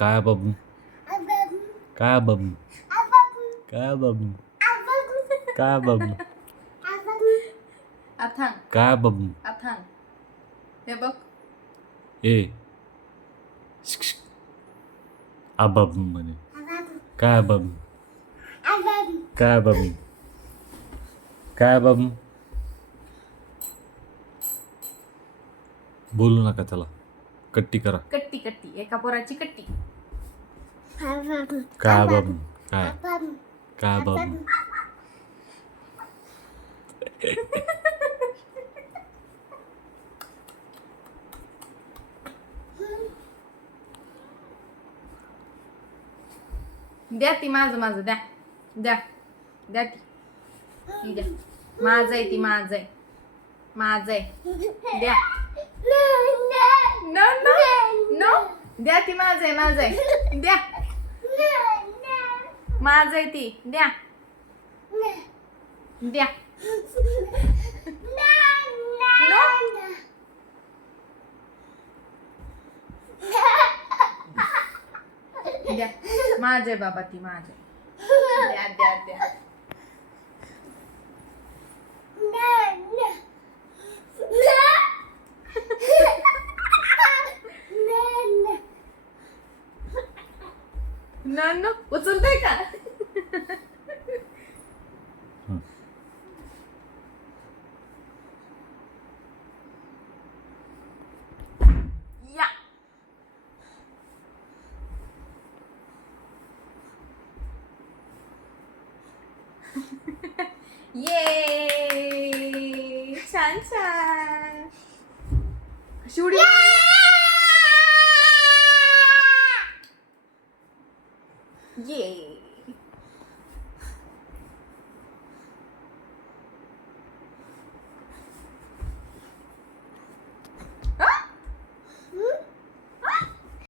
काय बाबू काय बाबू काय बाबू काय बाबू अथांग काय बाबू अथांग हे बघ ए आबाबू म्हणे काय बाबू काय बाबू काय बाबू बोलू नका त्याला कट्टी करा कट्टी कट्टी एका पोराची कट्टी काय बाबू काय काय बाबू द्या ती माझं माझं द्या द्या द्या ती ती द्या माझं आहे ती माझं आहे माझं आहे द्या नो नो नो द्या ती माझं आहे माझं आहे द्या माझं आहे ती द्या द्या नो द्या माझं आहे बाबा ती माझं आहे. द्या द्या द्या न न उचलताय का या ये छान छान शिवडी ये